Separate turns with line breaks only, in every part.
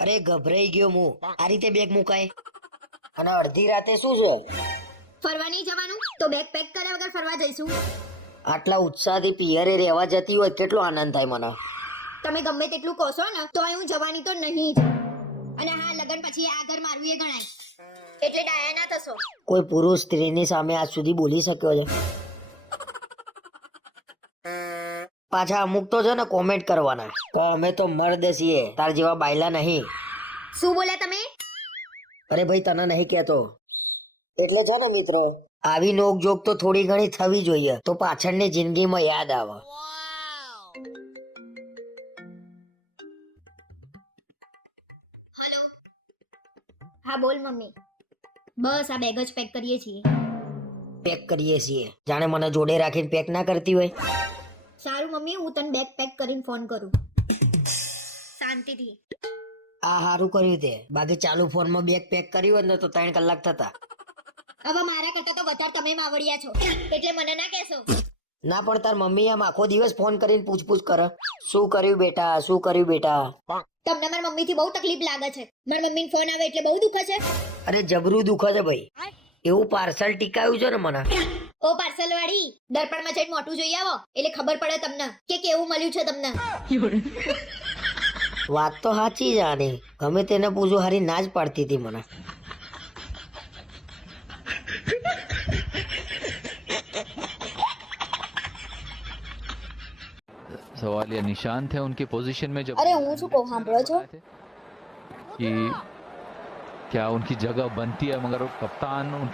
અરે ગભરાઈ ગયો હું આ રીતે બેગ મુકાય. અને અડધી રાતે શું છે?
ફરવા નહીં જવાનું. તો બેગ પેક કર્યા વગર ફરવા જઈશું.
આટલા ઉત્સાહથી પિયરે રહેવા જતી હોય કેટલો આનંદ થાય મને.
તમે ગમે તેટલું કહશો ને તો હું જવાની તો નહીં જ. અને હા લગન પછી આ ઘર મારું એ ગણાય. એટલે ડાયા ના થશો.
કોઈ પુરુષ સ્ત્રીની સામે આજ સુધી બોલી શક્યો છે? પાછા અમુક તો છે ને કોમેન્ટ કરવાના. કો અમે તો મર્દ છીએ. તાર જેવા બાયલા નહીં.
શું બોલ્યા તમે?
અરે ભાઈ તને નહીં કહેતો. એટલે છે ને મિત્રો આવી નોકજોક તો થોડી ઘણી થવી જોઈએ. તો પાછળની જિંદગીમાં યાદ આવે.
હેલો હા બોલ મમ્મી. બસ આ બેગ જ પેક કરીએ છીએ.
પેક કરીએ છીએ. જાણે મને જોડે રાખીને પેક ના કરતી હોય.
સારું મમ્મી હું તને બેગ પેક કરીને ફોન કરું. શાંતિથી.
આ હારું કર્યું તે. બાકી ચાલુ ફોનમાં બેગ પેક કર્યું હોત ને તો ત્રણ કલાક થતા.
હવે મારા કરતા તો વધારે તમે માવડિયા છો. એટલે મને ના કહેશો.
ના પણ તાર મમ્મી આમ આખો દિવસ ફોન કરીને પૂછપૂછ કરે. શું કર્યું બેટા? શું કર્યું બેટા?
તમને મારી મમ્મીથી બહુ તકલીફ લાગે છે. મારી મમ્મી ફોન આવે એટલે બહુ દુખે છે
અરે જબરું દુખે છે ભાઈ. એવું પાર્સલ ટીકાયું છે ને મને
ઓ પાર્સલ વાળી દર્પણમાં જઈને મોટું જોઈ આવો એટલે ખબર પડે તમને કે કેવું મળ્યું છે તમને
વાત તો સાચી જ આની ગમે તેને પૂછું હારી ના જ પાડતી હતી મને
सवाल ये निशान थे उनकी पोजीशन में जब
અરે હું શું કહું સાંભળો છો
कि क्या उनकी जगह बनती है मगर वो कप्तान उन-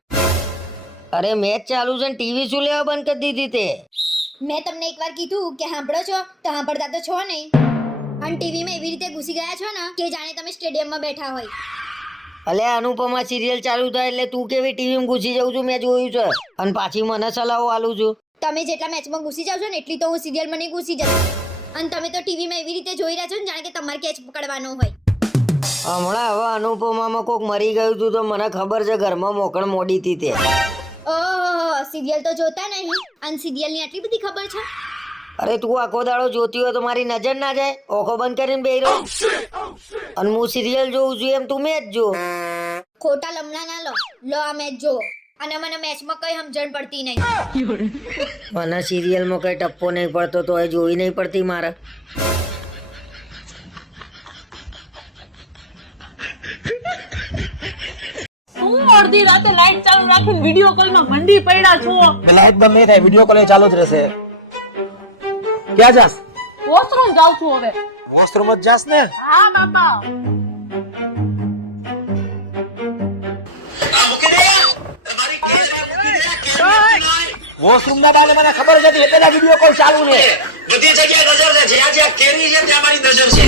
અરે મેચ ચાલુ છે ને ટીવી શું લેવા બંધ કરી દીધી તે
મેં તમને એકવાર કીધું કે સાંભળો છો તો સાંભળતા તો છો નહીં અને ટીવીમાં એવી રીતે ઘૂસી ગયા છો ને કે જાણે તમે સ્ટેડિયમમાં બેઠા હોય
અલે અનુપમા સિરિયલ ચાલુ થાય એટલે તું કેવી ટીવીમાં ઘૂસી જાઉં છું મેં જોયું છે અને પાછી મને સલાહો આલું છું
તમે જેટલા મેચમાં ઘૂસી જાવ છો ને એટલી તો હું સિરિયલમાં નહીં ઘૂસી જતી અને તમે તો ટીવીમાં એવી રીતે જોઈ રહ્યા છો ને જાણે કે તમારે કેચ પકડવાનો હોય
હમણાં હવે અનુપમામાં કોક મરી ગયું તું તો મને ખબર છે ઘરમાં મોકળ મોડી હતી તે.
ઓહો સિરિયલ તો જોતા નહીં. અને સિરિયલની આટલી બધી ખબર છે?
અરે તું આખો દાડો જોતી હોય તો મારી નજર ના જાય. ઓખો બંધ કરીને બેહી રહો. અને હું સિરિયલ જોઉં છું એમ તું મેચ જો.
ખોટા લમણા ના લો. લો આ મેચ જો. અને મને મેચમાં કઈ સમજણ પડતી નહીં.
મને સિરિયલમાં કઈ ટપ્પો નહીં પડતો તો એ જોઈ નહીં પડતી મારે
હું અડધી રાતે લાઈટ ચાલુ રાખીને વિડિયો કોલમાં મંડી પડ્યા છો.
લાઈટ બંધ નહીં થાય વિડિયો કોલ ચાલુ જ રહેશે. ક્યાં જાસ
વોશરૂમ જાઉં છું હવે.
વોશરૂમ જ જાસ ને?
હા બાપા.
વોશરૂમ ના બાને મને ખબર જ હતી એટલે વીડિયો કોલ ચાલુ ને.
બધી જગ્યાએ નજર છે. જ્યાં જ્યાં કેરી છે ત્યાં મારી નજર છે.